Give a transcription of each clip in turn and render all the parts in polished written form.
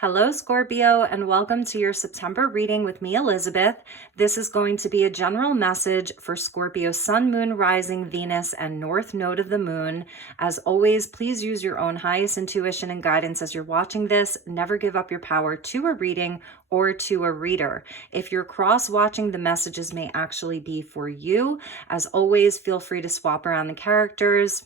Hello, Scorpio, and welcome to your September reading with me, Elizabeth. This is going to be a general message for Scorpio Sun, Moon, Rising, Venus, and North Node of the Moon. As always, please use your own highest intuition and guidance as you're watching this. Never give up your power to a reading or to a reader. If you're cross-watching, the messages may actually be for you. As always, feel free to swap around the characters.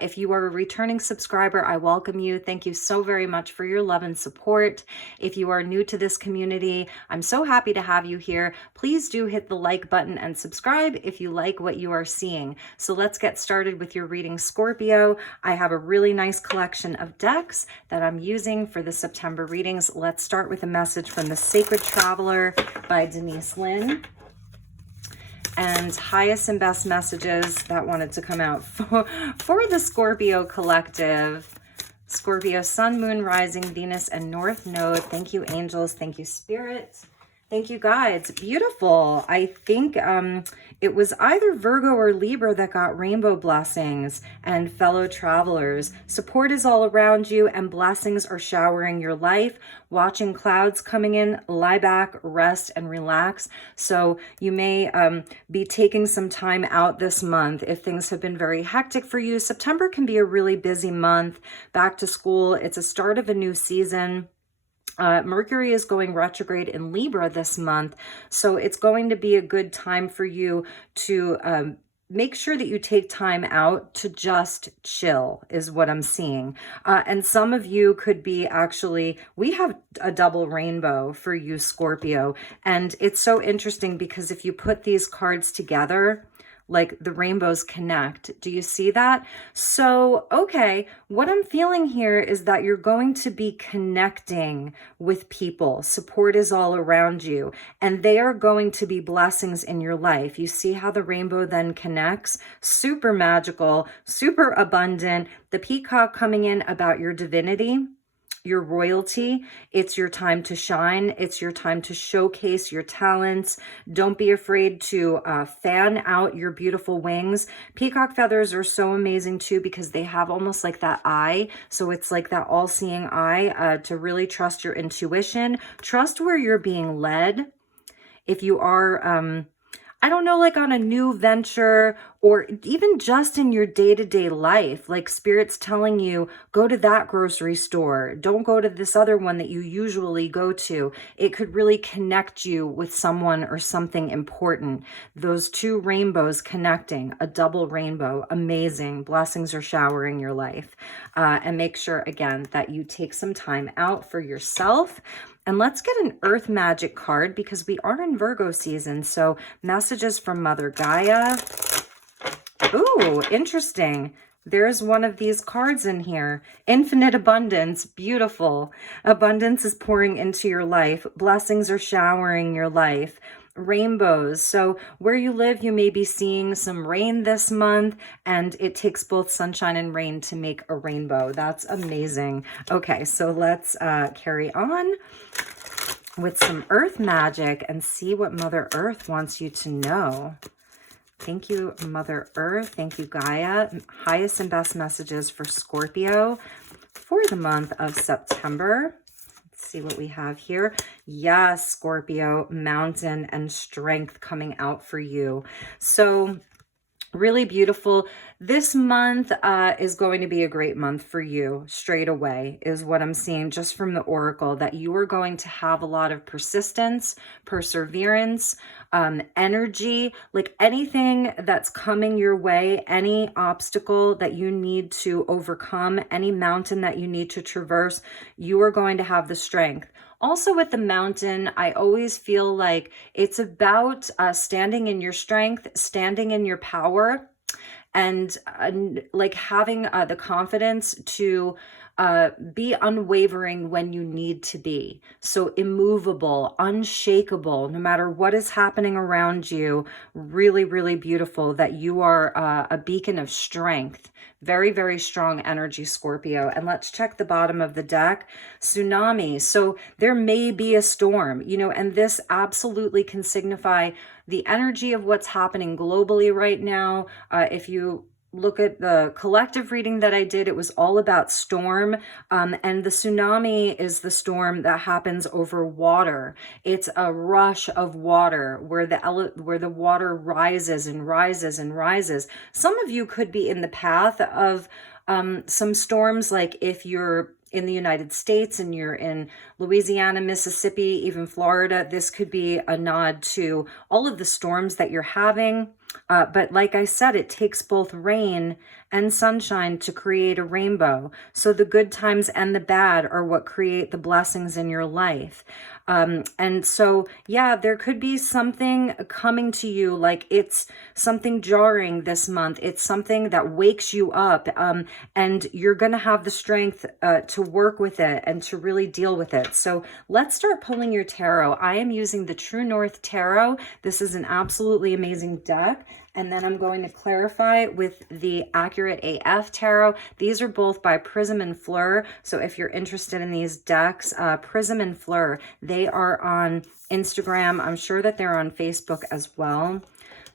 If you are a returning subscriber, I welcome you. Thank you so very much for your love and support. If you are new to this community, I'm so happy to have you here. Please do hit the like button and subscribe if you like what you are seeing. So let's get started with your reading, Scorpio. I have a really nice collection of decks that I'm using for the September readings. Let's start with a message from The Sacred Traveler by Denise Linn. And highest and best messages that wanted to come out for the Scorpio collective. Scorpio Sun, Moon, Rising, Venus, and North Node. Thank you, angels. Thank you, spirit. Thank you, guides. Beautiful. I think it was either Virgo or Libra that got rainbow blessings and fellow travelers. Support is all around you and blessings are showering your life. Watching clouds coming in, lie back, rest, and relax. So you may be taking some time out this month if things have been very hectic for you. September can be a really busy month. Back to school. It's a start of a new season. Mercury is going retrograde in Libra this month, so it's going to be a good time for you to make sure that you take time out to just chill is what I'm seeing. And some of you could be actually, we have a double rainbow for you, Scorpio. And it's so interesting because if you put these cards together, like the rainbows connect. Do you see that? So, okay, what I'm feeling here is that you're going to be connecting with people. Support is all around you, and they are going to be blessings in your life. You see how the rainbow then connects? Super magical, super abundant. The peacock coming in about your divinity, your royalty. It's your time to shine. It's your time to showcase your talents. Don't be afraid to fan out your beautiful wings. Peacock feathers are so amazing too because they have almost like that eye. So it's like that all-seeing eye to really trust your intuition. Trust where you're being led. If you are I don't know, like on a new venture or even just in your day-to-day life, like spirit's telling you, go to that grocery store. Don't go to this other one that you usually go to. It could really connect you with someone or something important. Those two rainbows connecting, a double rainbow, amazing. Blessings are showering your life. And make sure, again, that you take some time out for yourself. And let's get an Earth Magic card because we are in Virgo season. So messages from Mother Gaia. Ooh, interesting. There's one of these cards in here. Infinite abundance. Beautiful. Abundance is pouring into your life. Blessings are showering your life. Rainbows. So where you live, you may be seeing some rain this month, and it takes both sunshine and rain to make a rainbow. That's amazing. Okay, so let's carry on with some Earth magic and see what Mother Earth wants you to know. Thank you, Mother Earth. Thank you, Gaia. Highest and best messages for Scorpio for the month of September. See what we have here. Yes, Scorpio, mountain and strength coming out for you. So really beautiful. This month is going to be a great month for you straight away is what I'm seeing just from the oracle, that you are going to have a lot of persistence, perseverance, energy, like anything that's coming your way, any obstacle that you need to overcome, any mountain that you need to traverse, you are going to have the strength. Also with the mountain, I always feel like it's about standing in your strength, standing in your power, and like having the confidence to be unwavering when you need to be. So immovable, unshakable, no matter what is happening around you. Really, really beautiful that you are a beacon of strength. Very, very strong energy, Scorpio. And let's check the bottom of the deck. Tsunami. So there may be a storm, you know, and this absolutely can signify the energy of what's happening globally right now. If you look at the collective reading that I did, it was all about storm. And the tsunami is the storm that happens over water. It's a rush of water where the water rises and rises and rises. Some of you could be in the path of some storms, like if you're in the United States and you're in Louisiana, Mississippi, even Florida, this could be a nod to all of the storms that you're having. But like I said, it takes both rain and sunshine to create a rainbow. So the good times and the bad are what create the blessings in your life. And so, yeah, there could be something coming to you, like it's something jarring this month. It's something that wakes you up, and you're going to have the strength to work with it and to really deal with it. So let's start pulling your tarot. I am using the True North Tarot. This is an absolutely amazing deck. And then I'm going to clarify with the Accurate AF Tarot. These are both by Prism and Fleur. So if you're interested in these decks, Prism and Fleur, they are on Instagram. I'm sure that they're on Facebook as well.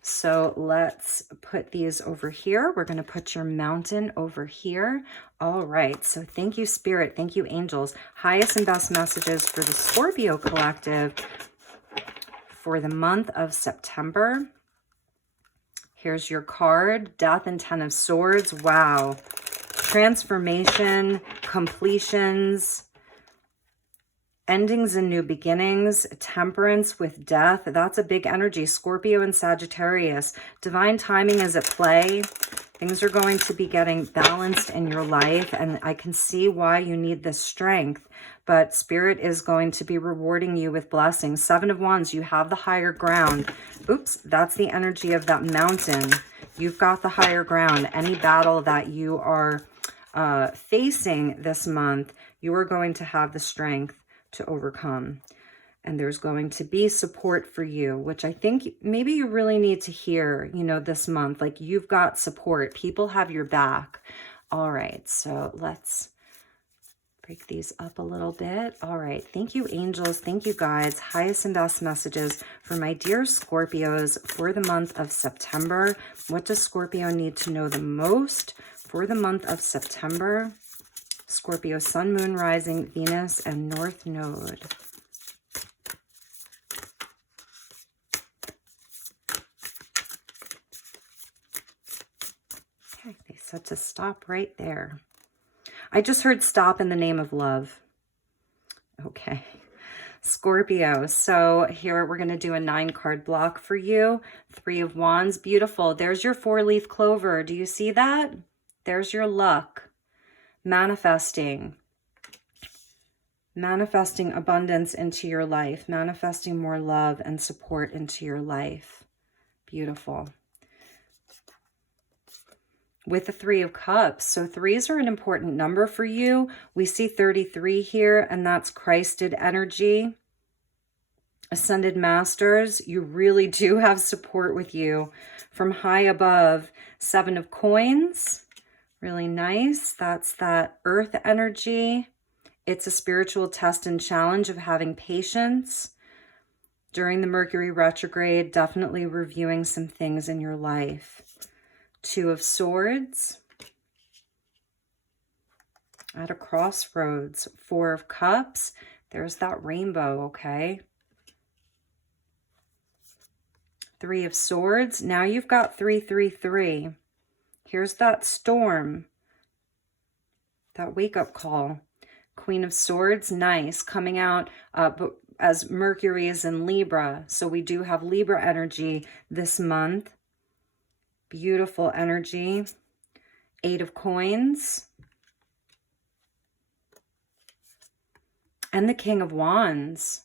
So let's put these over here. We're going to put your mountain over here. All right. So thank you, Spirit. Thank you, angels. Highest and best messages for the Scorpio collective for the month of September. Here's your card, Death and Ten of Swords. Wow. Transformation, completions, endings and new beginnings, temperance with death. That's a big energy. Scorpio and Sagittarius. Divine timing is at play. Things are going to be getting balanced in your life, and I can see why you need this strength. But Spirit is going to be rewarding you with blessings. Seven of Wands, you have the higher ground. Oops, that's the energy of that mountain. You've got the higher ground. Any battle that you are facing this month, you are going to have the strength to overcome. And there's going to be support for you, which I think maybe you really need to hear, you know, this month. Like, you've got support. People have your back. All right, so let's break these up a little bit. All right, thank you, angels. Thank you, guides. Highest and best messages for my dear Scorpios for the month of September. What does Scorpio need to know the most for the month of September? Scorpio, Sun, Moon, Rising, Venus, and North Node. Okay, they said to stop right there. I just heard stop in the name of love. Okay. Scorpio, so here we're going to do a 9-card block for you. 3 of Wands, beautiful. There's your 4-leaf clover. Do you see that? There's your luck. Manifesting abundance into your life, manifesting more love and support into your life. Beautiful. With the 3 of Cups, so 3s are an important number for you. We see 33 here, and that's Christed energy. Ascended Masters, you really do have support with you from high above. 7 of Coins, really nice. That's that earth energy. It's a spiritual test and challenge of having patience during the Mercury retrograde, definitely reviewing some things in your life. 2 of Swords, at a crossroads. 4 of Cups, there's that rainbow, okay? 3 of Swords, now you've got 333. Here's that storm, that wake-up call. Queen of Swords, nice, coming out but as Mercury is in Libra. So we do have Libra energy this month. Beautiful energy. 8 of Coins. And the King of Wands.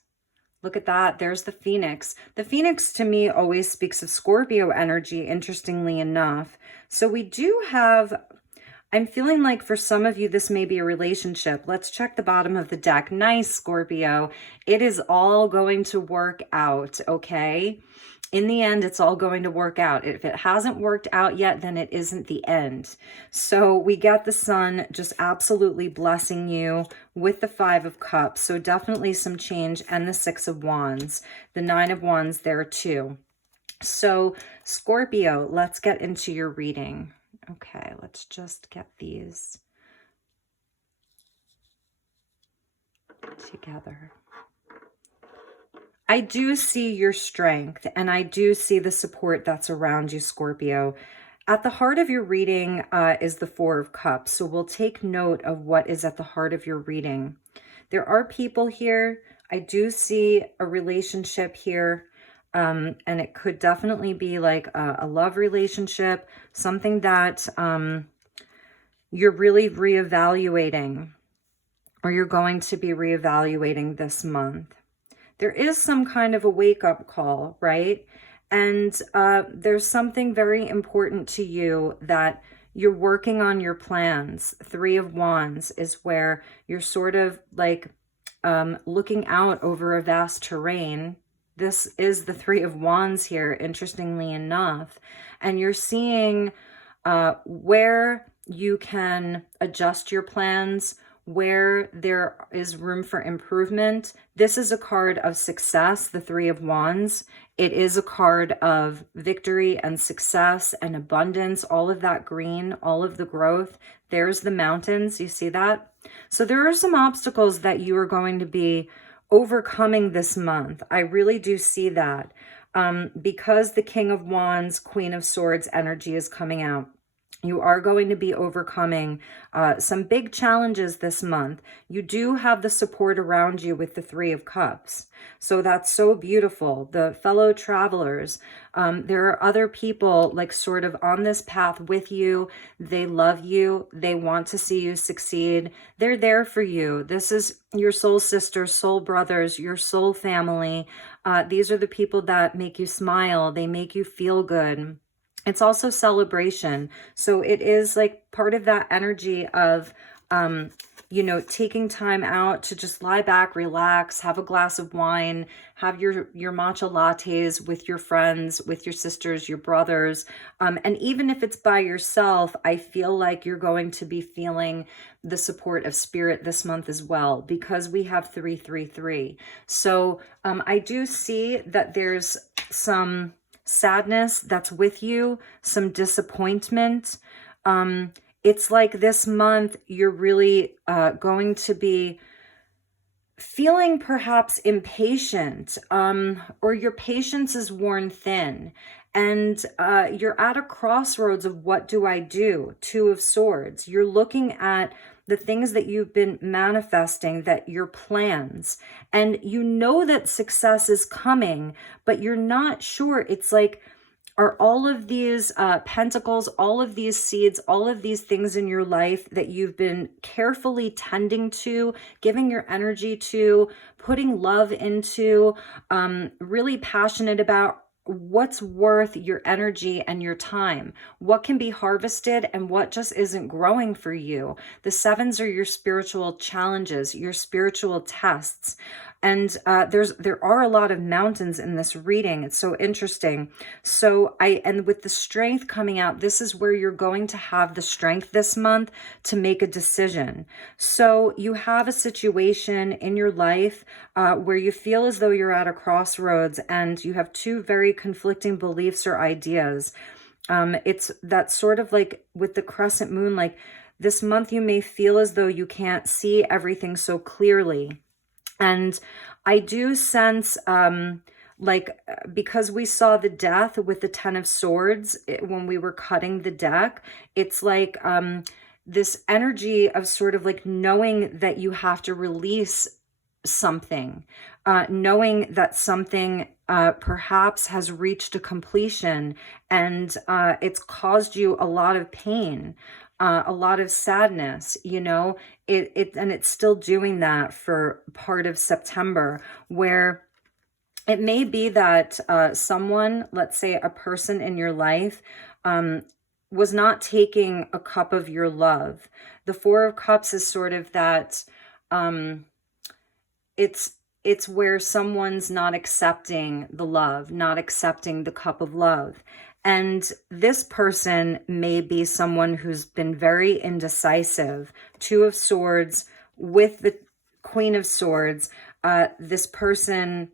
Look at that. There's the Phoenix. The Phoenix to me always speaks of Scorpio energy, interestingly enough. So we do have, I'm feeling like for some of you, this may be a relationship. Let's check the bottom of the deck. Nice, Scorpio. It is all going to work out, okay? In the end, it's all going to work out. If it hasn't worked out yet, then it isn't the end. So we get the Sun just absolutely blessing you with the 5 of Cups. So definitely some change, and the 6 of Wands. The 9 of Wands there too. So Scorpio, let's get into your reading. Okay, let's just get these together. I do see your strength, and I do see the support that's around you, Scorpio. At the heart of your reading is the Four of Cups, so we'll take note of what is at the heart of your reading. There are people here. I do see a relationship here, and it could definitely be like a love relationship, something that you're really reevaluating, or you're going to be reevaluating this month. There is some kind of a wake-up call, right? And there's something very important to you that you're working on your plans. Three of Wands is where you're sort of like looking out over a vast terrain. This is the Three of Wands here, interestingly enough. And you're seeing where you can adjust your plans, where there is room for improvement. This is a card of success, the Three of Wands. It is a card of victory and success and abundance, all of that green, all of the growth. There's the mountains, you see that? So there are some obstacles that you are going to be overcoming this month. I really do see that because the King of Wands, Queen of Swords energy is coming out. You are going to be overcoming some big challenges this month. You do have the support around you with the Three of Cups. So that's so beautiful. The fellow travelers, there are other people like sort of on this path with you. They love you. They want to see you succeed. They're there for you. This is your soul sisters, soul brothers, your soul family. These are the people that make you smile. They make you feel good. It's also celebration. So it is like part of that energy of, you know, taking time out to just lie back, relax, have a glass of wine, have your matcha lattes with your friends, with your sisters, your brothers. And even if it's by yourself, I feel like you're going to be feeling the support of spirit this month as well, because we have 333. So I do see that there's some sadness that's with you, some disappointment. It's like this month you're really going to be feeling perhaps impatient, or your patience is worn thin, and you're at a crossroads of what do I do? Two of Swords. You're looking at the things that you've been manifesting, that your plans, and you know that success is coming, but you're not sure. It's like, are all of these pentacles, all of these seeds, all of these things in your life that you've been carefully tending to, giving your energy to, putting love into, really passionate about, what's worth your energy and your time? What can be harvested and what just isn't growing for you? The sevens are your spiritual challenges, your spiritual tests. And there are a lot of mountains in this reading. It's so interesting. So and with the strength coming out, this is where you're going to have the strength this month to make a decision. So you have a situation in your life where you feel as though you're at a crossroads and you have two very conflicting beliefs or ideas. It's that sort of like with the crescent moon, like this month you may feel as though you can't see everything so clearly. And I do sense, because we saw the death with the Ten of Swords when we were cutting the deck, it's like this energy of sort of like knowing that you have to release something, knowing that something perhaps has reached a completion, and it's caused you a lot of pain. A lot of sadness, you know, and it's still doing that for part of September, where it may be that someone, let's say a person in your life, was not taking a cup of your love. The Four of Cups is sort of that, it's where someone's not accepting the love, not accepting the cup of love. And this person may be someone who's been very indecisive. Two of Swords with the Queen of Swords. This person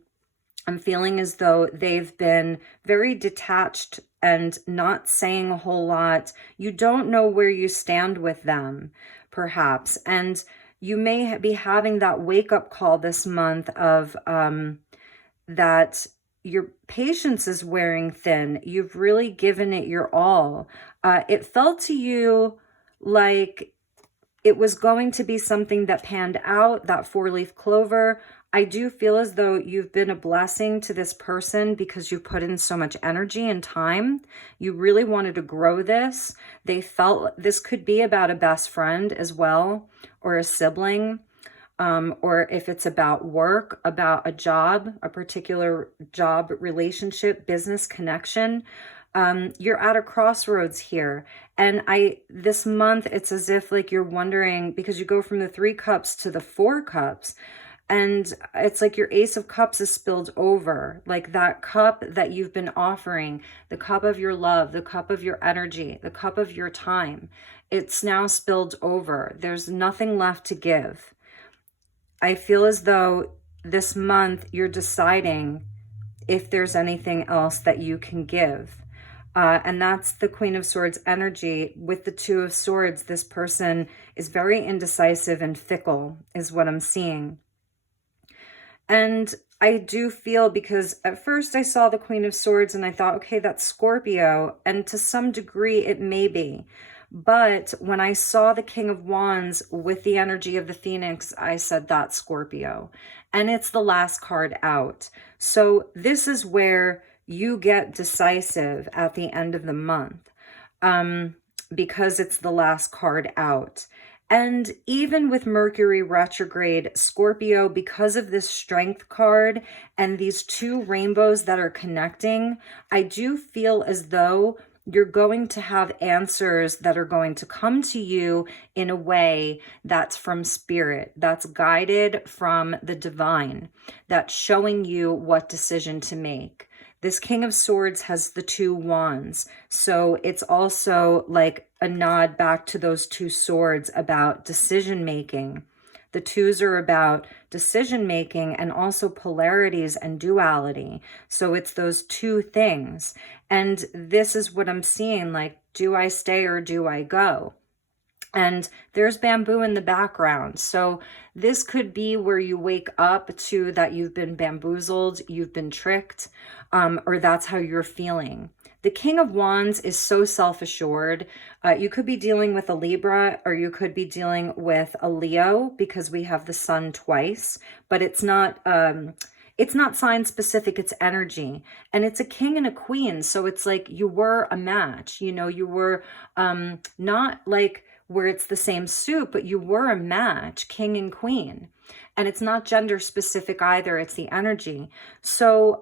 I'm feeling as though they've been very detached and not saying a whole lot. You don't know where you stand with them, perhaps. And you may be having that wake-up call this month of that your patience is wearing thin. You've really given it your all. It felt to you like it was going to be something that panned out, that four-leaf clover. I do feel as though you've been a blessing to this person because you've put in so much energy and time. You really wanted to grow this. They felt this could be about a best friend as well, or a sibling, or if it's about work, about a job, a particular job relationship, business connection. You're at a crossroads here. And this month, it's as if like you're wondering, because you go from the 3 cups to the 4 cups, and it's like your Ace of Cups is spilled over, like that cup that you've been offering, the cup of your love, the cup of your energy, the cup of your time. It's now spilled over. There's nothing left to give. I feel as though this month you're deciding if there's anything else that you can give. And that's the Queen of Swords energy. With the Two of Swords, this person is very indecisive and fickle, is what I'm seeing. And I do feel, because at first I saw the Queen of Swords and I thought, okay, that's Scorpio. And to some degree, it may be. But when I saw the King of Wands with the energy of the Phoenix, I said that's Scorpio. And it's the last card out. So this is where you get decisive at the end of the month, because it's the last card out. And even with Mercury retrograde, Scorpio, because of this strength card and these 2 rainbows that are connecting, I do feel as though you're going to have answers that are going to come to you in a way that's from spirit, that's guided from the divine, that's showing you what decision to make. This King of Swords has the 2 wands. So it's also like a nod back to those 2 swords about decision making. The 2s are about decision making and also polarities and duality. So it's those 2 things. And this is what I'm seeing, like, do I stay or do I go? And there's bamboo in the background. So this could be where you wake up to that you've been bamboozled, you've been tricked, or that's how you're feeling. The King of Wands is so self-assured. You could be dealing with a Libra, or you could be dealing with a Leo, because we have the sun twice, but it's not sign specific, it's energy. And it's a king and a queen. So it's like you were a match, you know, you were not like where it's the same suit, but you were a match, king and queen. And it's not gender specific either, it's the energy. So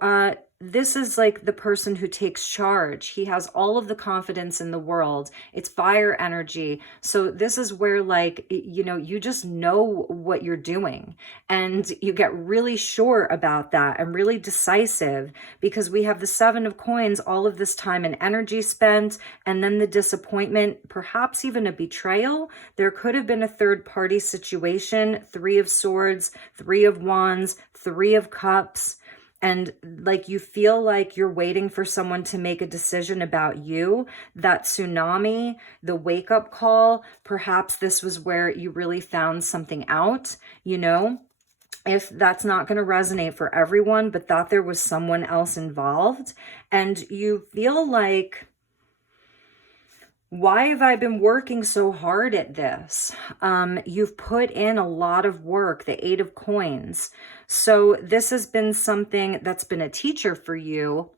this is like the person who takes charge. He has all of the confidence in the world. It's fire energy. So this is where, like, you know, you just know what you're doing and you get really sure about that and really decisive, because we have the 7 of coins, all of this time and energy spent, and then the disappointment, perhaps even a betrayal. There could have been a third party situation, 3 of swords, 3 of wands, 3 of cups. And like you feel like you're waiting for someone to make a decision about you, that tsunami, the wake-up call, perhaps this was where you really found something out, you know, if that's not going to resonate for everyone, but that there was someone else involved. And you feel like, why have I been working so hard at this? You've put in a lot of work, the 8 of coins. So this has been something that's been a teacher for you.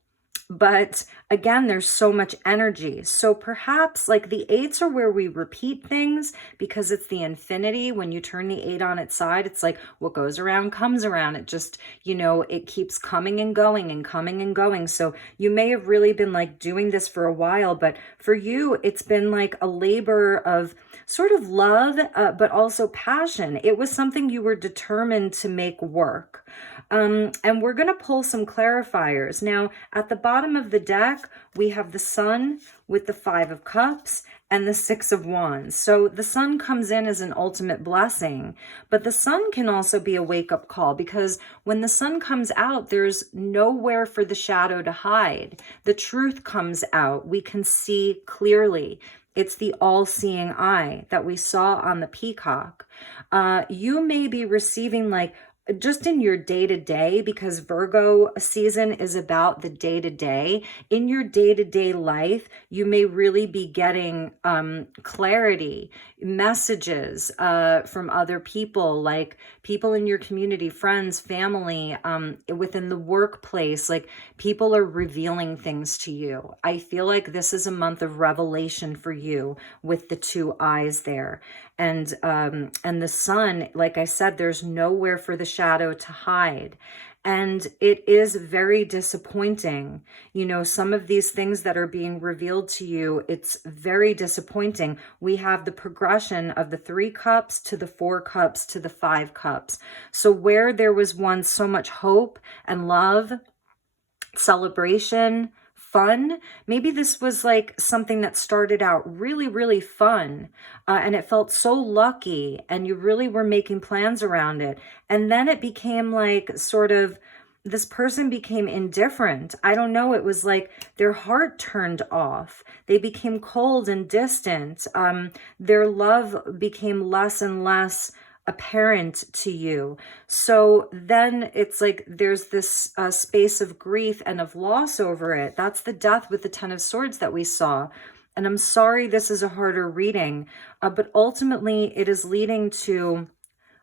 But again, there's so much energy. So perhaps like the 8s are where we repeat things, because it's the infinity. When you turn the 8 on its side, it's like what goes around comes around. It just, you know, it keeps coming and going and coming and going. So you may have really been like doing this for a while, but for you, it's been like a labor of sort of love, but also passion. It was something you were determined to make work. And we're going to pull some clarifiers. Now, at the bottom of the deck, we have the Sun with the Five of Cups and the Six of Wands. So the Sun comes in as an ultimate blessing, but the Sun can also be a wake-up call, because when the Sun comes out, there's nowhere for the shadow to hide. The truth comes out. We can see clearly. It's the all-seeing eye that we saw on the peacock. You may be receiving, like, just in your day-to-day, because Virgo season is about the day-to-day. In your day-to-day life, you may really be getting clarity, messages from other people, like people in your community, friends, family, within the workplace. Like, people are revealing things to you. I feel like this is a month of revelation for you with the two eyes there. And the Sun, like I said, there's nowhere for the shadow to hide. And it is very disappointing. You know, some of these things that are being revealed to you, it's very disappointing. We have the progression of the 3 cups to the 4 cups to the 5 cups. So where there was once so much hope and love, celebration, fun, maybe this was like something that started out really, really fun, and it felt so lucky, and you really were making plans around it. And then it became like sort of, this person became indifferent. I don't know. It was like their heart turned off. They became cold and distant. Their love became less and less apparent to you. So then it's like there's this space of grief and of loss over it. That's the death with the 10 of Swords that we saw. And I'm sorry this is a harder reading, but ultimately it is leading to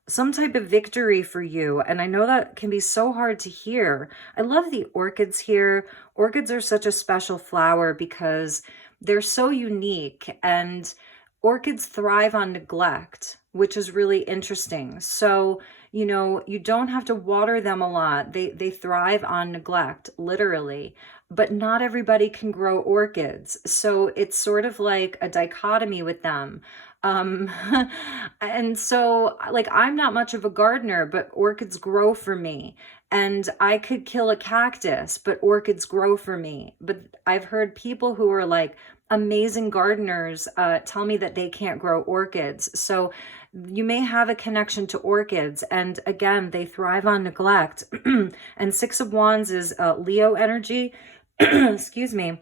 some type of victory for you. And I know that can be so hard to hear. I love the orchids here. Orchids are such a special flower because they're so unique, and orchids thrive on neglect, which is really interesting. So, you know, you don't have to water them a lot. They thrive on neglect, literally. But not everybody can grow orchids. So it's sort of like a dichotomy with them. And so, like, I'm not much of a gardener, but orchids grow for me. And I could kill a cactus, but orchids grow for me. But I've heard people who are like amazing gardeners tell me that they can't grow orchids. So you may have a connection to orchids. And again, they thrive on neglect. And 6 of Wands is Leo energy. Excuse me.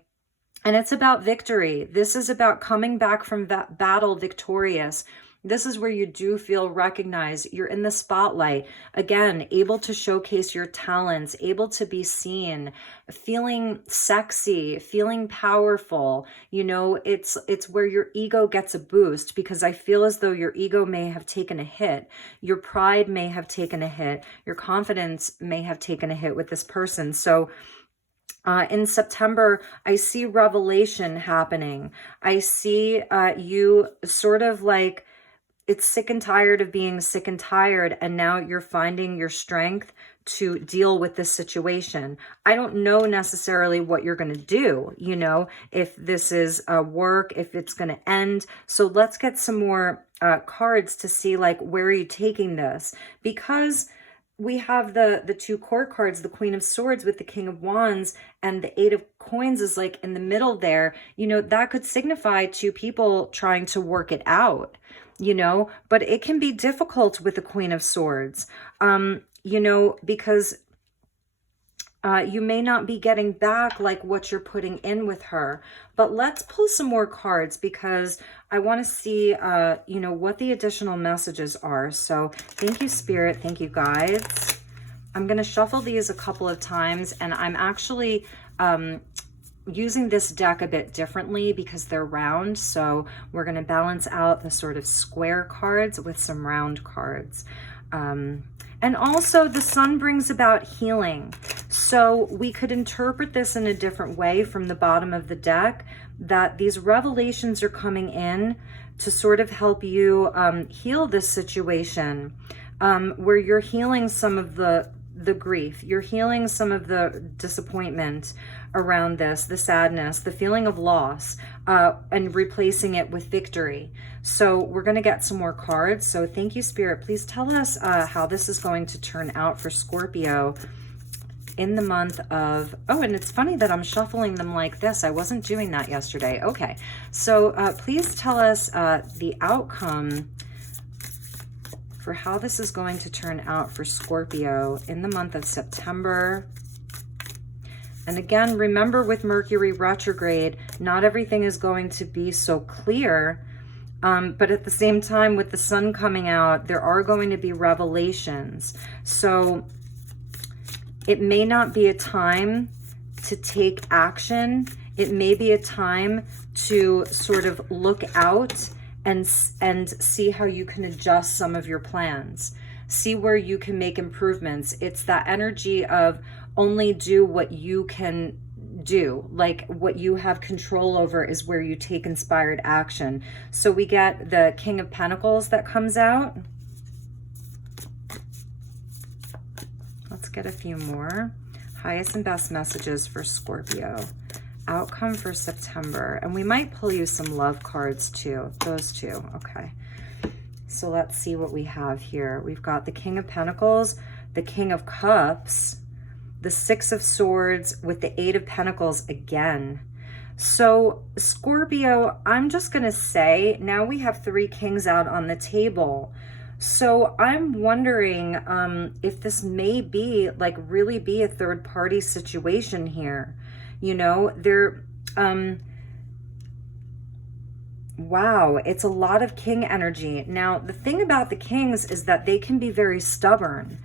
And it's about victory. This is about coming back from that battle victorious. This is where you do feel recognized. You're in the spotlight. Again, able to showcase your talents, able to be seen, feeling sexy, feeling powerful. You know, it's where your ego gets a boost, because I feel as though your ego may have taken a hit. Your pride may have taken a hit. Your confidence may have taken a hit with this person. So in September, I see revelation happening. I see you sort of like, it's sick and tired of being sick and tired, and now you're finding your strength to deal with this situation. I don't know necessarily what you're going to do, you know, if this is work, if it's going to end. So let's get some more cards to see, like, where are you taking this? Because we have the 2 court cards, the Queen of Swords with the King of Wands, and the 8 of Coins is like in the middle there. You know, that could signify 2 people trying to work it out, you know, but it can be difficult with the Queen of Swords, you know, because you may not be getting back like what you're putting in with her. But let's pull some more cards, because I want to see, you know, what the additional messages are. So thank you, Spirit. Thank you, guides. I'm going to shuffle these a couple of times, and I'm actually using this deck a bit differently because they're round. So we're going to balance out the sort of square cards with some round cards. And also the Sun brings about healing. So we could interpret this in a different way from the bottom of the deck, that these revelations are coming in to sort of help you heal this situation, where you're healing some of the the grief. You're healing some of the disappointment around this, the sadness, the feeling of loss, and replacing it with victory. So we're going to get some more cards. So thank you, Spirit. Please tell us how this is going to turn out for Scorpio in the month of, oh, and it's funny that I'm shuffling them like this. I wasn't doing that yesterday. Okay, so please tell us the outcome for how this is going to turn out for Scorpio in the month of September. And again, remember with Mercury retrograde, not everything is going to be so clear. But at the same time, with the sun coming out, there are going to be revelations. So it may not be a time to take action. It may be a time to sort of look out and see how you can adjust some of your plans. See where you can make improvements. It's that energy of only do what you can do, like what you have control over is where you take inspired action. So we get the King of Pentacles that comes out. Let's get a few more. Highest and best messages for Scorpio. Outcome for September. And we might pull you some love cards too. Those two. Okay. So let's see what we have here. We've got the King of Pentacles, the King of Cups, the Six of Swords with the Eight of Pentacles again. So Scorpio, I'm just going to say, now we have three kings out on the table. So I'm wondering if this may be like really be a third party situation here. You know, wow, it's a lot of king energy. Now, the thing about the kings is that they can be very stubborn.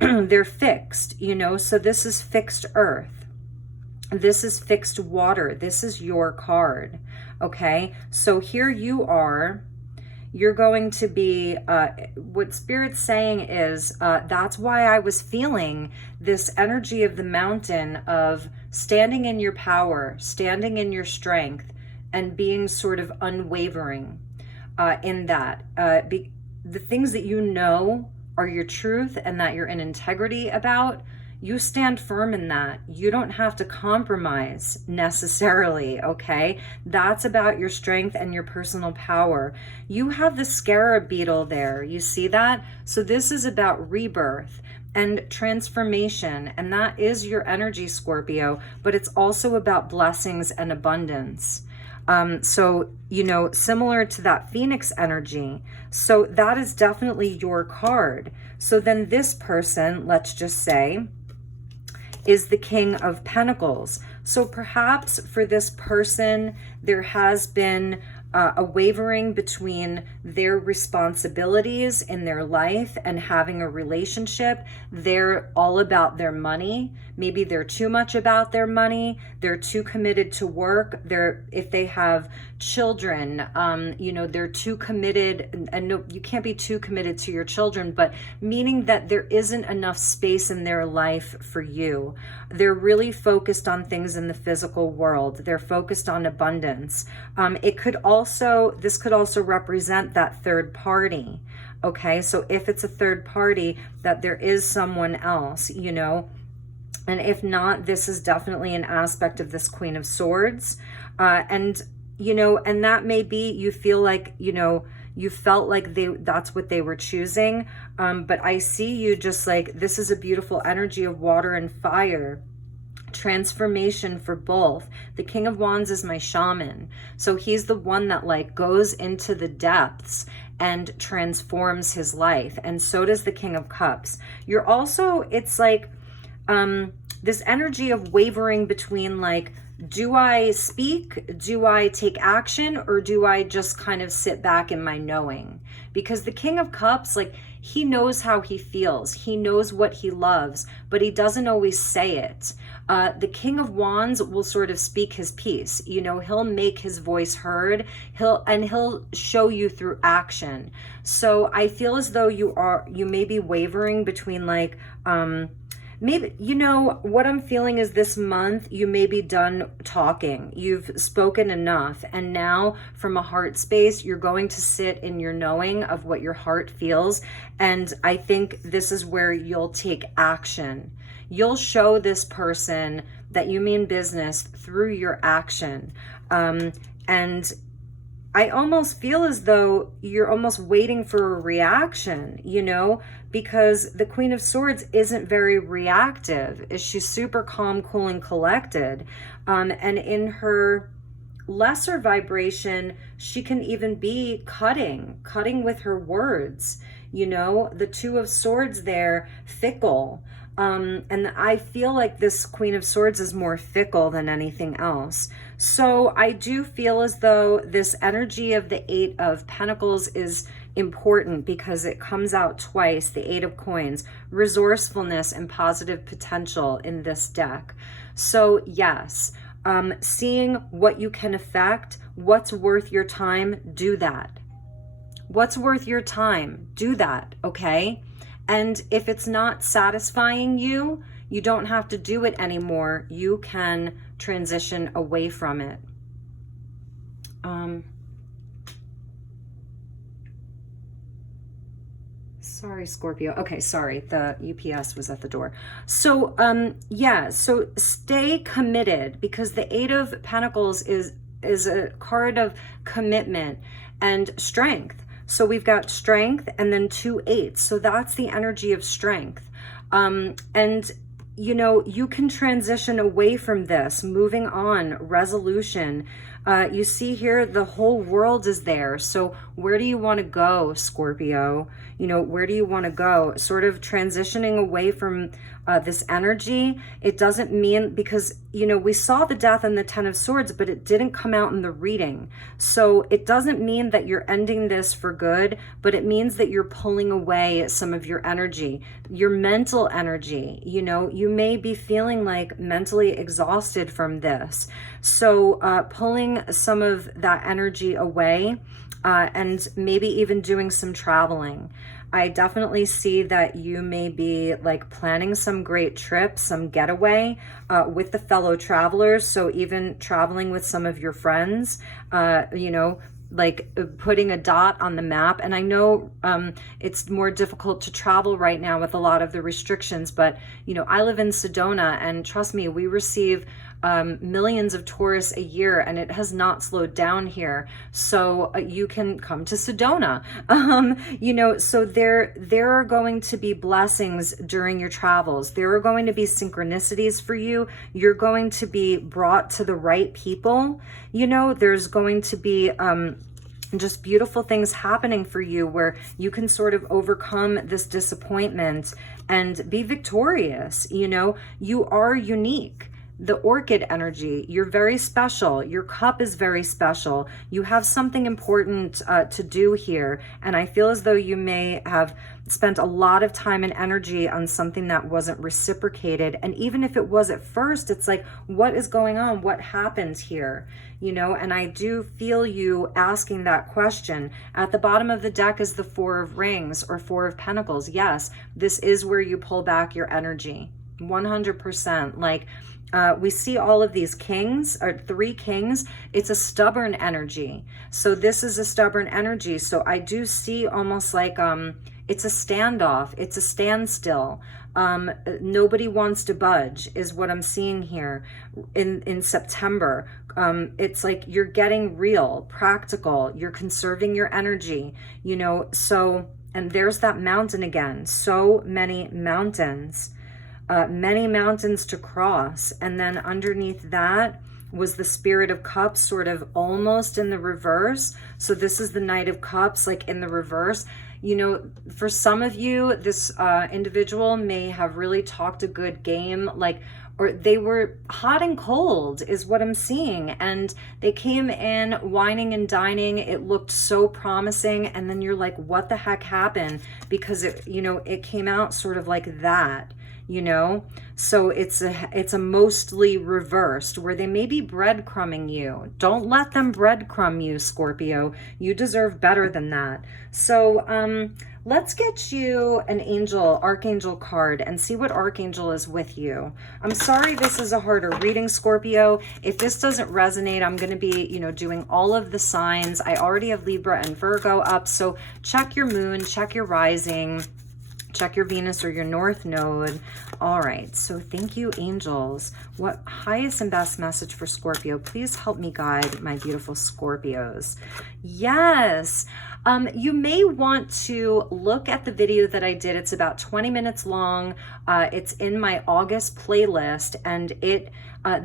They're fixed, you know, so this is fixed earth. This is fixed water. This is your card, okay? So here you are. You're going to be, what Spirit's saying is, that's why I was feeling this energy of the mountain of standing in your power, standing in your strength, and being sort of unwavering in that. The things that you know are your truth and that you're in integrity about, you stand firm in that. You don't have to compromise necessarily, okay? That's about your strength and your personal power. You have the scarab beetle there. You see that? So this is about rebirth and transformation, and that is your energy, Scorpio, but it's also about blessings and abundance. So, you know, similar to that Phoenix energy. So that is definitely your card. So then this person, let's just say, is the King of Pentacles. So perhaps for this person, there has been a wavering between their responsibilities in their life and having a relationship. They're all about their money. Maybe they're too much about their money. They're too committed to work. If they have children, you know, they're too committed. And no, you can't be too committed to your children, but meaning that there isn't enough space in their life for you. They're really focused on things in the physical world. They're focused on abundance. This could also represent that third party. Okay, so if it's a third party, that there is someone else, you know. And if not, this is definitely an aspect of this Queen of Swords. And, you know, and that may be, you feel like, you know, you felt like that's what they were choosing. But I see you just like, this is a beautiful energy of water and fire. Transformation for both. The King of Wands is my shaman. So he's the one that like goes into the depths and transforms his life. And so does the King of Cups. You're also, it's like, this energy of wavering between like, do I speak? Do I take action? Or do I just kind of sit back in my knowing? Because the King of Cups, like, he knows how he feels. He knows what he loves, but he doesn't always say it. The King of Wands will sort of speak his piece. You know, he'll make his voice heard. He'll show you through action. So I feel as though you may be wavering between like, maybe, you know, what I'm feeling is this month you may be done talking. You've spoken enough. And now from a heart space, you're going to sit in your knowing of what your heart feels. And I think this is where you'll take action. You'll show this person that you mean business through your action. And I almost feel as though you're almost waiting for a reaction, you know, because the Queen of Swords isn't very reactive. She's super calm, cool, and collected. And in her lesser vibration, she can even be cutting with her words. You know, the Two of Swords there, fickle. And I feel like this Queen of Swords is more fickle than anything else. So I do feel as though this energy of the Eight of Pentacles is important because it comes out twice, the Eight of Coins, resourcefulness and positive potential in this deck. So yes, seeing what you can affect, what's worth your time, do that. What's worth your time, do that, okay? And if it's not satisfying you, you don't have to do it anymore. You can transition away from it. Sorry, Scorpio. Okay, sorry, the UPS was at the door. So, yeah, so stay committed because the Eight of Pentacles is a card of commitment and strength. So we've got strength and then 2 8s. So that's the energy of strength. And, you know, you can transition away from this, moving on, resolution. You see here, the whole world is there. So where do you want to go, Scorpio? You know, where do you want to go? Sort of transitioning away from this energy. It doesn't mean, because, you know, we saw the Death and the Ten of Swords, but it didn't come out in the reading. So it doesn't mean that you're ending this for good, but it means that you're pulling away some of your energy, your mental energy. You know, you may be feeling like mentally exhausted from this. So pulling some of that energy away and maybe even doing some traveling. I definitely see that you may be like planning some great trip, some getaway with the fellow travelers. So even traveling with some of your friends, you know, like putting a dot on the map. And I know it's more difficult to travel right now with a lot of the restrictions, but, you know, I live in Sedona, and trust me, we receive millions of tourists a year, and it has not slowed down here. So you can come to Sedona. You know, so there are going to be blessings during your travels. There are going to be synchronicities for you. You're going to be brought to the right people. You know, there's going to be just beautiful things happening for you where you can sort of overcome this disappointment and be victorious. You know, you are unique. The orchid energy, you're very special. Your cup is very special. You have something important to do here. And I feel as though you may have spent a lot of time and energy on something that wasn't reciprocated. And even if it was at first, it's like, what is going on? What happened here? You know, and I do feel you asking that question. At the bottom of the deck is the Four of Rings or Four of Pentacles. Yes, this is where you pull back your energy. 100%. Like, we see all of these kings, or 3 kings. It's a stubborn energy. So this is a stubborn energy. So I do see almost like it's a standoff. It's a standstill. Nobody wants to budge is what I'm seeing here in September. It's like you're getting real, practical. You're conserving your energy, you know. So, and there's that mountain again. So many mountains. Many mountains to cross. And then underneath that was the Spirit of Cups, sort of almost in the reverse. So this is the Knight of Cups, like in the reverse. You know, for some of you, this individual may have really talked a good game, like, or they were hot and cold is what I'm seeing. And they came in whining and dining. It looked so promising. And then you're like, what the heck happened? Because it, you know, it came out sort of like that. you know? So it's a mostly reversed, where they may be breadcrumbing you. Don't let them breadcrumb you, Scorpio. You deserve better than that. So let's get you an archangel card and see what archangel is with you. I'm sorry this is a harder reading, Scorpio. If this doesn't resonate, I'm going to be, doing all of the signs. I already have Libra and Virgo up, so check your moon, check your rising, check your Venus or your North Node. All right, so thank you, angels. What highest and best message for Scorpio? Please help me guide my beautiful Scorpios. Yes, you may want to look at the video that I did. It's about 20 minutes long. It's in my August playlist, and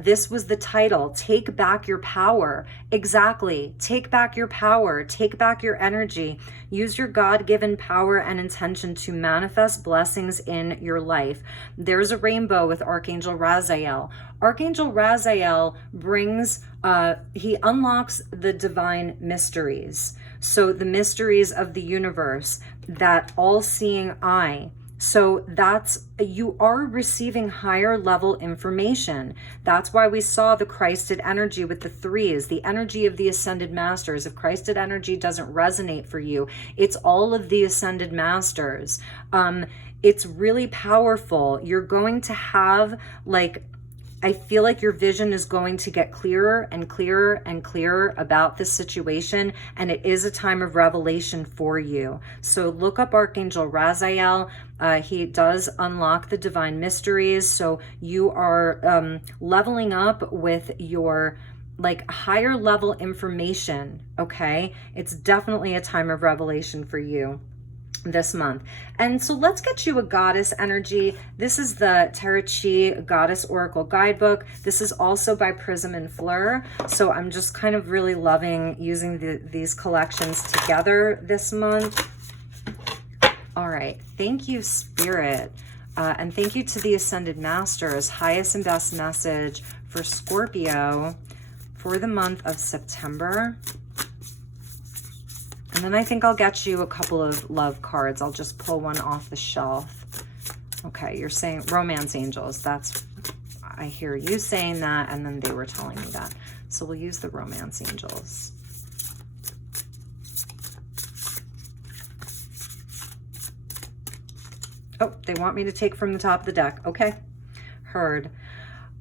this was the title, Take Back Your Power. Exactly. Take back your power. Take back your energy. Use your God-given power and intention to manifest blessings in your life. There's a rainbow with Archangel Raziel. Archangel Raziel brings, he unlocks the divine mysteries. So the mysteries of the universe, that all-seeing eye. So you are receiving higher level information. That's why we saw the Christed energy with the threes, the energy of the ascended masters. If Christed energy doesn't resonate for you, it's all of the ascended masters. It's really powerful. You're going to have, I feel like your vision is going to get clearer and clearer and clearer about this situation, and it is a time of revelation for you. So look up Archangel Raziel. He does unlock the divine mysteries. So you are leveling up with your higher level information, okay? It's definitely a time of revelation for you this month. And so let's get you a goddess energy. This is the Tarot Chi Goddess Oracle Guidebook. This is also by Prism and Fleur. So I'm just kind of really loving using these collections together this month. All right. Thank you, Spirit. And thank you to the Ascended Masters. Highest and best message for Scorpio for the month of September. And then I think I'll get you a couple of love cards. I'll just pull one off the shelf. Okay, you're saying romance angels. I hear you saying that, and then they were telling me that. So we'll use the romance angels. Oh, they want me to take from the top of the deck. Okay, heard.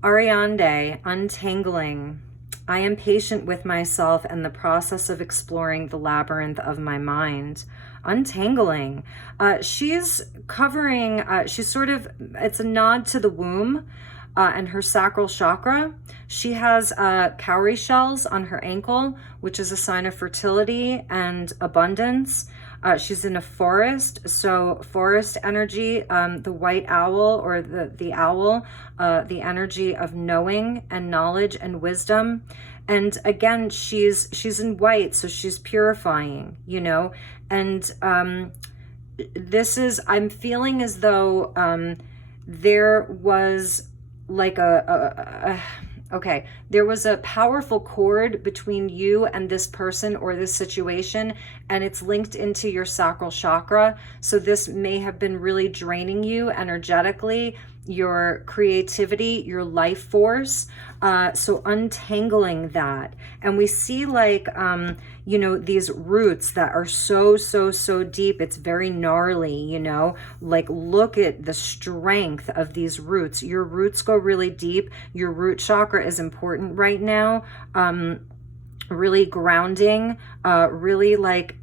Ariande, untangling. I am patient with myself and the process of exploring the labyrinth of my mind. Untangling. She's covering, it's a nod to the womb and her sacral chakra. She has cowrie shells on her ankle, which is a sign of fertility and abundance. She's in a forest, so forest energy, the white owl or the owl, the energy of knowing and knowledge and wisdom. And again, she's in white, so she's purifying, and I'm feeling as though there was there was a powerful cord between you and this person or this situation, and it's linked into your sacral chakra. So this may have been really draining you energetically, your creativity, your life force. So untangling that. And we see these roots that are so deep. It's very gnarly, look at the strength of these roots. Your roots go really deep. Your root chakra is important right now. Really grounding, really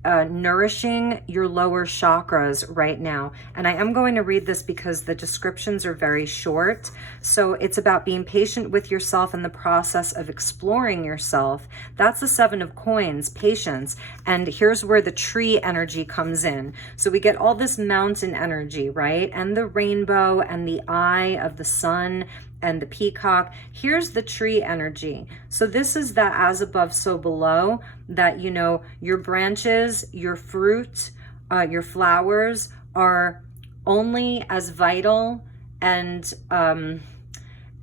nourishing your lower chakras right now. And I am going to read this because the descriptions are very short. So it's about being patient with yourself in the process of exploring yourself. That's the Seven of Coins, patience. And here's where the tree energy comes in. So we get all this mountain energy, right? And the rainbow and the eye of the sun and the peacock. Here's the tree energy. So this is that as above, so below, that, your branches, your fruit, your flowers are only as vital and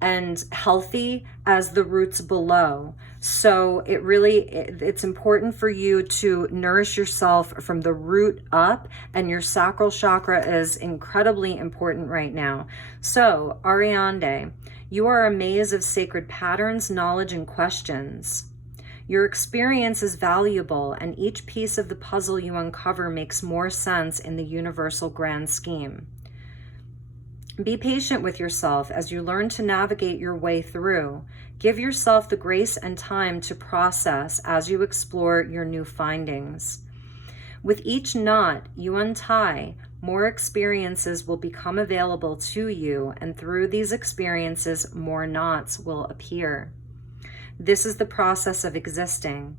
and healthy as the roots below. So it's important for you to nourish yourself from the root up, and your sacral chakra is incredibly important right now. So Ariande, you are a maze of sacred patterns, knowledge, and questions. Your experience is valuable, and each piece of the puzzle you uncover makes more sense in the universal grand scheme. Be patient with yourself as you learn to navigate your way through. Give yourself the grace and time to process as you explore your new findings. With each knot you untie, more experiences will become available to you, and through these experiences, more knots will appear. This is the process of existing.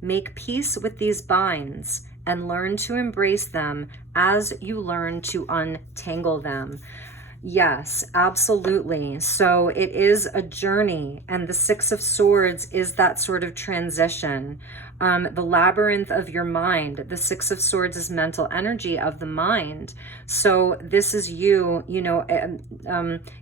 Make peace with these binds and learn to embrace them as you learn to untangle them. Yes, absolutely. So it is a journey, and the Six of Swords is that sort of transition. The labyrinth of your mind. The Six of Swords is mental energy of the mind. So this is you,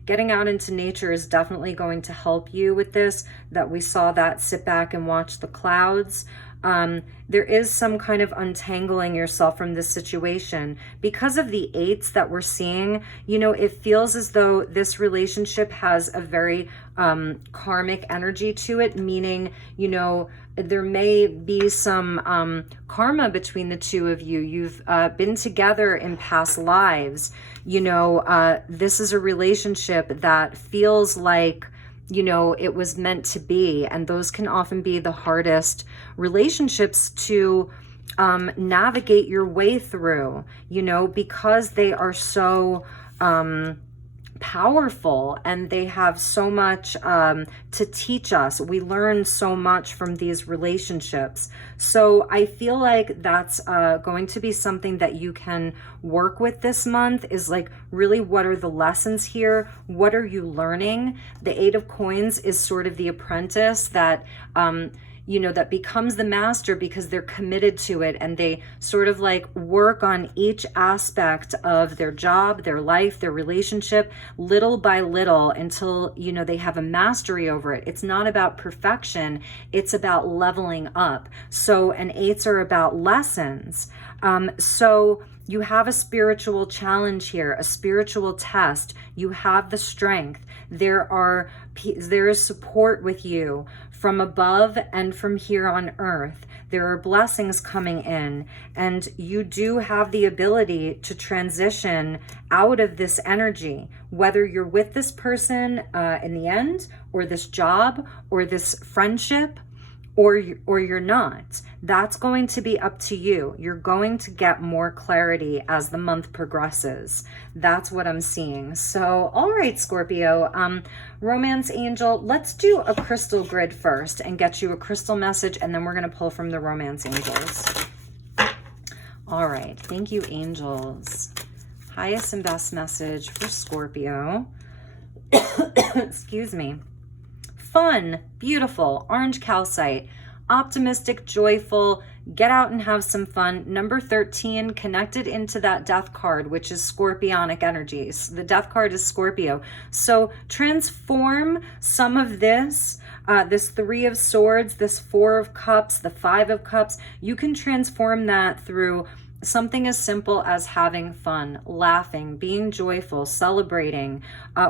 getting out into nature is definitely going to help you with this, that we saw that sit back and watch the clouds. There is some kind of untangling yourself from this situation. Because of the eights that we're seeing, it feels as though this relationship has a very karmic energy to it, meaning, there may be some karma between the two of you. You've been together in past lives. This is a relationship that feels like, it was meant to be. And those can often be the hardest relationships to navigate your way through, because they are so powerful, and they have so much to teach us. We learn so much from these relationships. So I feel like that's going to be something that you can work with this month, is like, really, what are the lessons here? What are you learning? The Eight of Coins is sort of the apprentice that that becomes the master, because they're committed to it, and they sort of like work on each aspect of their job, their life, their relationship, little by little, until, they have a mastery over it. It's not about perfection. It's about leveling up. So, and eights are about lessons. So you have a spiritual challenge here, a spiritual test. You have the strength. There is support with you from above and from here on earth. There are blessings coming in, and you do have the ability to transition out of this energy, whether you're with this person in the end, or this job, or this friendship, or you're not. That's going to be up to you. You're going to get more clarity as the month progresses. That's what I'm seeing. So, all right, Scorpio, Romance Angel, let's do a crystal grid first and get you a crystal message, and then we're going to pull from the Romance Angels. All right, thank you, angels. Highest and best message for Scorpio. Excuse me. Fun, beautiful, orange calcite, optimistic, joyful, get out and have some fun. Number 13, connected into that death card, which is scorpionic energies. The death card is Scorpio. So transform some of this, this Three of Swords, this Four of Cups, the Five of Cups. You can transform that through something as simple as having fun, laughing, being joyful, celebrating,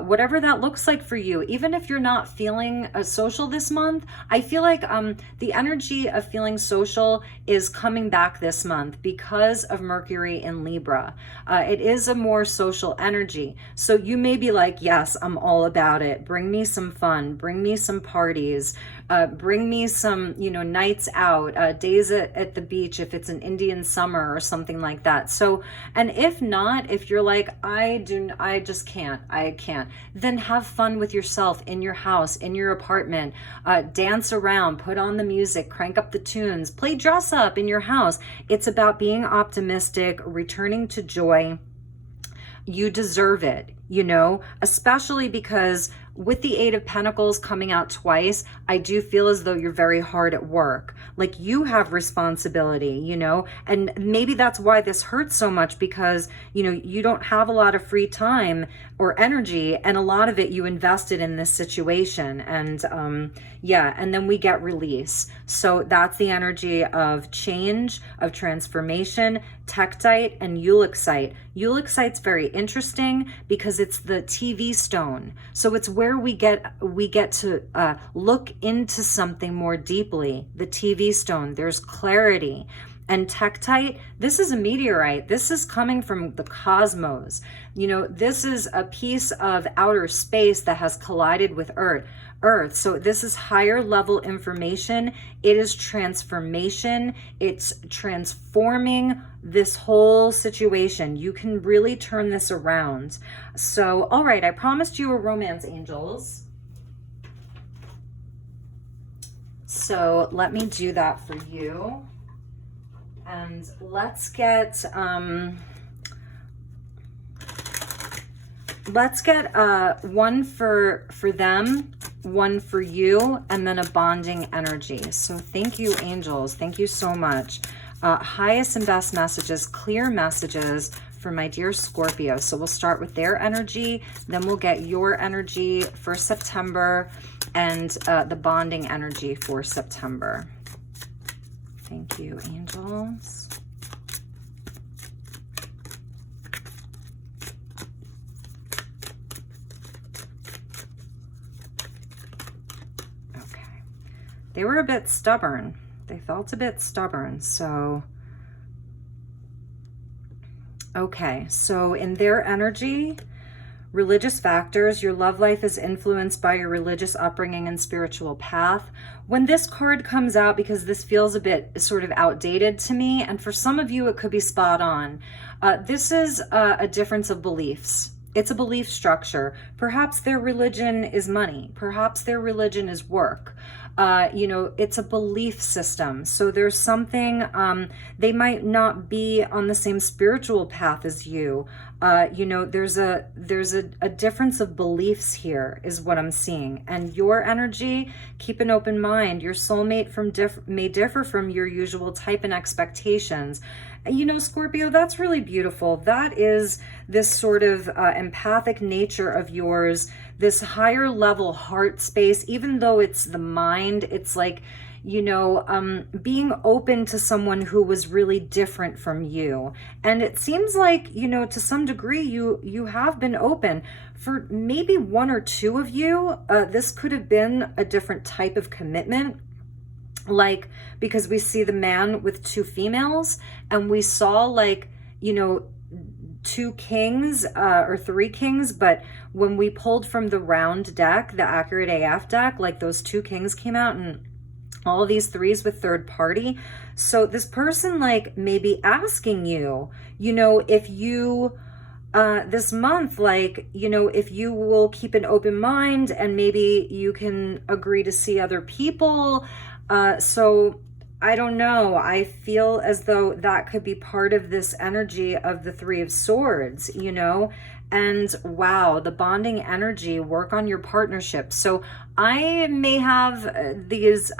whatever that looks like for you. Even if you're not feeling social this month, I feel like the energy of feeling social is coming back this month because of Mercury in Libra. It is a more social energy. So you may be like, yes, I'm all about it. Bring me some fun, bring me some parties, bring me some, nights out, days at the beach if it's an Indian summer or something like that. So, and if not, if you're like, I can't, then have fun with yourself in your house, in your apartment, dance around, put on the music, crank up the tunes, play dress up in your house. It's about being optimistic, returning to joy. You deserve it, especially because with the Eight of Pentacles coming out twice, I do feel as though you're very hard at work. Like you have responsibility, you know, and maybe that's why this hurts so much, because, you know, you don't have a lot of free time or energy, and a lot of it you invested in this situation. And yeah, and then we get release. So that's the energy of change, of transformation, Tektite and Ulexite. Ulexite's very interesting because it's the TV stone. So it's where we get to look into something more deeply. The TV stone, there's clarity. And Tektite, this is a meteorite. This is coming from the cosmos. You know, this is a piece of outer space that has collided with Earth. So this is higher level information. It is transformation. It's transforming this whole situation. You can really turn this around. So, all right, I promised you a romance, angels. So let me do that for you. And let's get one for them, one for you, and then a bonding energy. So thank you, angels. Thank you so much. Highest and best messages, clear messages for my dear Scorpio. So we'll start with their energy, then we'll get your energy for September, and the bonding energy for September. Thank you, angels. Okay. They were a bit stubborn. They felt a bit stubborn. So, okay. So in their energy, religious factors, your love life is influenced by your religious upbringing and spiritual path. When this card comes out, because this feels a bit sort of outdated to me, and for some of you it could be spot on, this is a difference of beliefs. It's a belief structure. Perhaps their religion is money. Perhaps their religion is work. You know, it's a belief system. So there's something, they might not be on the same spiritual path as you. You know, there's a difference of beliefs here is what I'm seeing. And your energy, keep an open mind. Your soulmate may differ from your usual type and expectations. You know, Scorpio, that's really beautiful. That is this sort of empathic nature of yours, this higher level heart space, even though it's the mind, it's like, you know, being open to someone who was really different from you. And it seems like, you know, to some degree, you have been open. For maybe one or two of you, this could have been a different type of commitment. Like, because we see the man with two females, and we saw, like, you know, two kings or three kings, but when we pulled from the round deck, the Accurate AF deck, like those two kings came out and all of these threes with third party. So this person, like, may be asking you, you know, if you this month, like, you know, if you will keep an open mind and maybe you can agree to see other people. So I don't know. I feel as though that could be part of this energy of the Three of Swords, you know, and wow, the bonding energy, work on your partnership. So I may have these,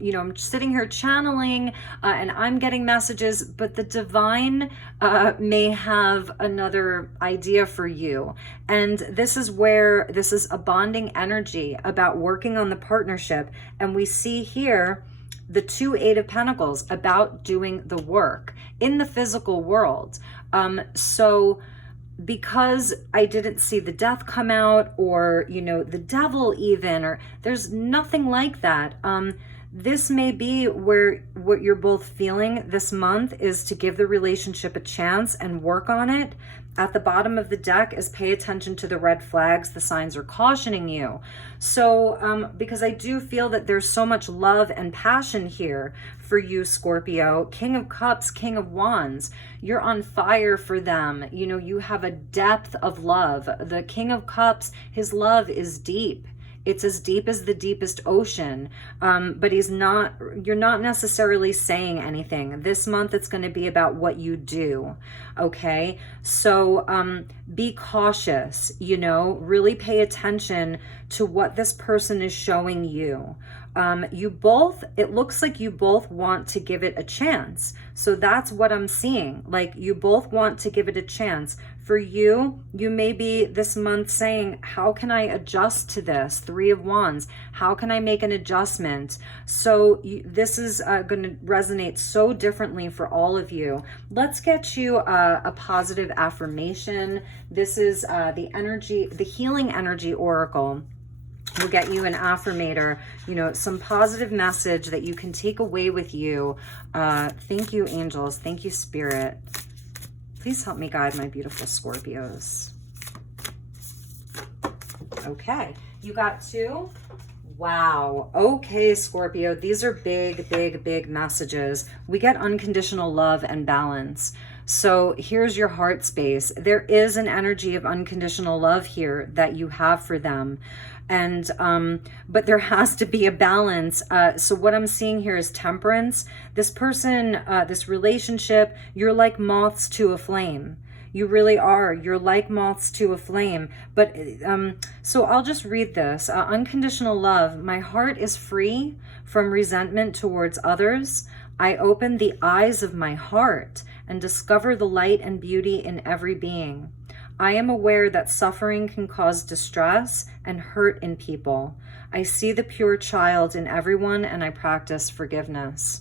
you know, I'm sitting here channeling and I'm getting messages, but the divine may have another idea for you. And this is where this is a bonding energy about working on the partnership. And we see here the two Eight of Pentacles about doing the work in the physical world. So because I didn't see the death come out, or, you know, the devil even, or there's nothing like that. This may be where what you're both feeling this month is to give the relationship a chance and work on it. At the bottom of the deck is pay attention to the red flags. The signs are cautioning you. So because I do feel that there's so much love and passion here for you, Scorpio. King of Cups, King of Wands. You're on fire for them. You know, you have a depth of love. The King of Cups, his love is deep. It's as deep as the deepest ocean, but you're not necessarily saying anything. This month, it's going to be about what you do, okay? So be cautious, you know, really pay attention to what this person is showing you. It looks like you both want to give it a chance. So that's what I'm seeing. Like, you both want to give it a chance. For you, you may be this month saying, how can I adjust to this? 3 of Wands. How can I make an adjustment? So this is going to resonate so differently for all of you. Let's get you a positive affirmation. This is the Healing Energy Oracle. We'll get you an affirmator, you know, some positive message that you can take away with you. Thank you, angels. Thank you, Spirit. Please help me guide my beautiful Scorpios. Okay, you got 2. Wow. Okay, Scorpio, these are big, big, big messages. We get unconditional love and balance. So here's your heart space. There is an energy of unconditional love here that you have for them. And but there has to be a balance. So what I'm seeing here is temperance. This person, this relationship, you're like moths to a flame. You really are. You're like moths to a flame. But so I'll just read this. Unconditional love. My heart is free from resentment towards others. I open the eyes of my heart and discover the light and beauty in every being. I am aware that suffering can cause distress and hurt in people. I see the pure child in everyone and I practice forgiveness.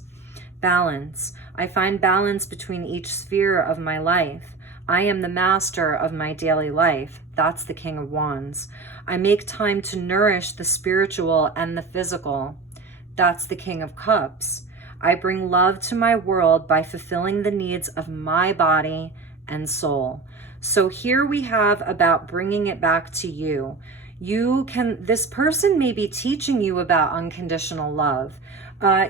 Balance. I find balance between each sphere of my life. I am the master of my daily life. That's the King of Wands. I make time to nourish the spiritual and the physical. That's the King of Cups. I bring love to my world by fulfilling the needs of my body and soul. here we have about bringing it back to you. This person may be teaching you about unconditional love.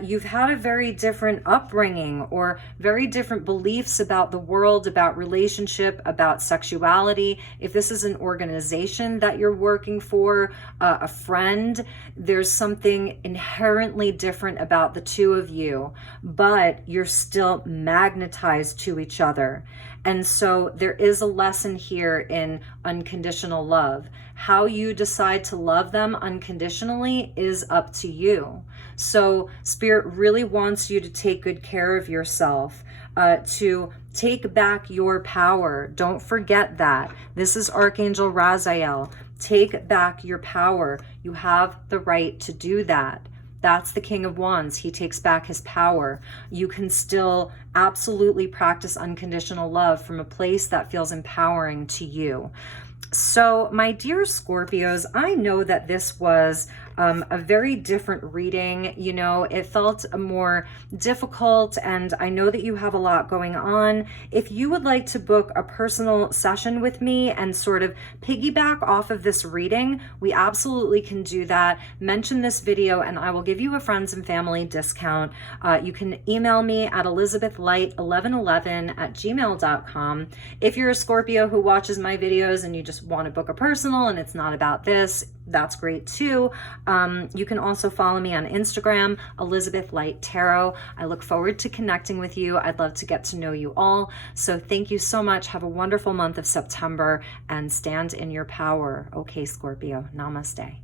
You've had a very different upbringing or very different beliefs about the world, about relationship, about sexuality. If this is an organization that you're working for, a friend, there's something inherently different about the two of you, but you're still magnetized to each other. And so there is a lesson here in unconditional love. How you decide to love them unconditionally is up to you. So Spirit really wants you to take good care of yourself, to take back your power. Don't forget that. This is Archangel Raziel. Take back your power. You have the right to do that. That's the King of Wands. He takes back his power. You can still absolutely practice unconditional love from a place that feels empowering to you. So, my dear Scorpios, I know that this was a very different reading. You know, it felt more difficult, and I know that you have a lot going on. If you would like to book a personal session with me and sort of piggyback off of this reading, we absolutely can do that. Mention this video and I will give you a friends and family discount. You can email me at elizabethlight1111@gmail.com. If you're a Scorpio who watches my videos and you just want to book a personal and it's not about this, that's great too. You can also follow me on Instagram, elizabethlighttarot. I look forward to connecting with you. I'd love to get to know you all. So thank you so much. Have a wonderful month of September and stand in your power. Okay, Scorpio. Namaste.